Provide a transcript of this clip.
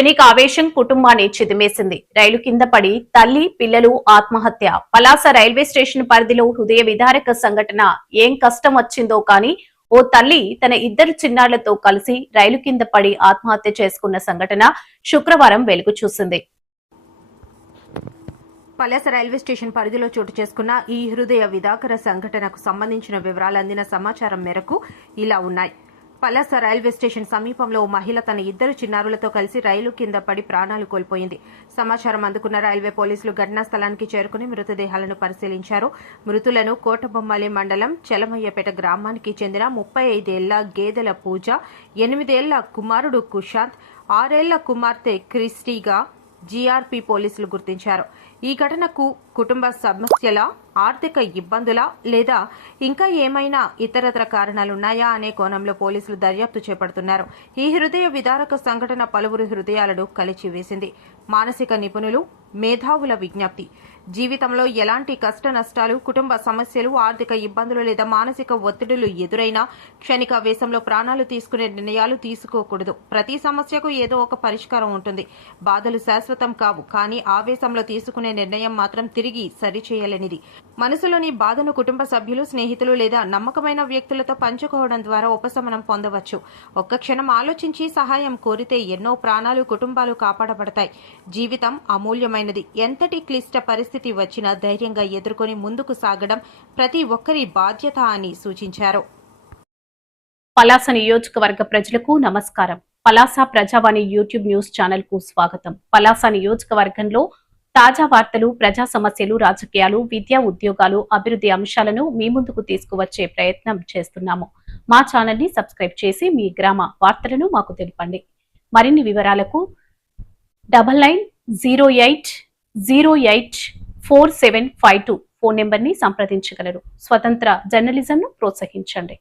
క్షణిక ఆవేశం కుటుంబాన్ని చిదిమేసింది. రైలు కింద పడి తల్లి, పిల్లలు ఆత్మహత్య. పలాస రైల్వే స్టేషన్ పరిధిలో హృదయ విదారక సంఘటన. ఏం కష్టం వచ్చిందో కానీ ఓ తల్లి తన ఇద్దరు చిన్నారులతో కలిసి రైలు కింద పడి ఆత్మహత్య చేసుకున్న సంఘటన శుక్రవారం వెలుగు చూసింది. పలాస రైల్వే స్టేషన్ పరిధిలో చోటు చేసుకున్న ఈ హృదయ విదాకర సంఘటనకు సంబంధించిన వివరాలు అందిన సమాచారం మేరకు ఇలా ఉన్నాయి. పలాస రైల్వే స్టేషన్ సమీపంలో ఓ మహిళ తన ఇద్దరు చిన్నారులతో కలిసి రైలు కింద పడి ప్రాణాలు కోల్పోయింది. సమాచారం అందుకున్న రైల్వే పోలీసులు ఘటనా స్థలానికి చేరుకుని మృతదేహాలను పరిశీలించారు. మృతులను కోటబొమ్మాలి మండలం చలమయ్యపేట గ్రామానికి చెందిన 35 ఏళ్ల గేదెల పూజ, 8 ఏళ్ల కుమారుడు కుశాంత్, 6 ఏళ్ల కుమార్తె క్రిస్టీగా జీఆర్పీ పోలీసులు గుర్తించారు. ఈ ఘటనకు కుటుంబ సమస్యల, ఆర్థిక ఇబ్బందుల లేదా ఇంకా ఏమైనా ఇతరత్ర కారణాలున్నాయా అనే కోణంలో పోలీసులు దర్యాప్తు చేపడుతున్నారు. ఈ హృదయ విదారక సంఘటన పలువురు హృదయాలను కలిచివేసింది. మానసిక నిపుణులు, మేధావుల విజ్ఞప్తి: జీవితంలో ఎలాంటి కష్ట నష్టాలు, కుటుంబ సమస్యలు, ఆర్థిక ఇబ్బందులు లేదా మానసిక ఒత్తిడులు ఎదురైనా క్షణిక వేశంలో ప్రాణాలు తీసుకునే నిర్ణయాలు తీసుకోకూడదు. ప్రతి సమస్యకు ఏదో ఒక పరిష్కారం ఉంటుంది. బాధలు శాశ్వతం కావు, కానీ ఆవేశంలో తీసుకునే నిర్ణయం మాత్రం తిరిగి సరిచేయలేనిది. మనసులోని బాధను కుటుంబ సభ్యులు, స్నేహితులు లేదా నమ్మకమైన వ్యక్తులతో పంచుకోవడం ద్వారా ఉపశమనం పొందవచ్చు. ఒక్క క్షణం ఆలోచించి సహాయం కోరితే ఎన్నో ప్రాణాలు, కుటుంబాలు కాపాడబడతాయి. జీవితం అమూల్యమైనది. ఎంతటి క్లిష్ట పరిస్థితి వచ్చినా ధైర్యంగా ఎదుర్కొని ముందుకు సాగడం ప్రతి ఒక్కరి బాధ్యత అని సూచించారు. పలాస నియోజకవర్గ ప్రజలకు నమస్కారం. పలాస ప్రజావాణి యూట్యూబ్ న్యూస్ ఛానల్ కు స్వాగతం. పలాస నియోజకవర్గంలో తాజా వార్తలు, ప్రజా సమస్యలు, రాజకీయాలు, విద్యా, ఉద్యోగాలు, అభివృద్ధి అంశాలను మీ ముందుకు తీసుకువచ్చే ప్రయత్నం చేస్తున్నాము. మా ఛానల్ ని సబ్స్క్రైబ్ చేసి మీ గ్రామ వార్తలను మాకు తెలపండి. మరిన్ని వివరాలకు 9908084752 ఫోన్ నెంబర్ ని సంప్రదించగలరు. స్వతంత్ర జర్నలిజంను ప్రోత్సహించండి.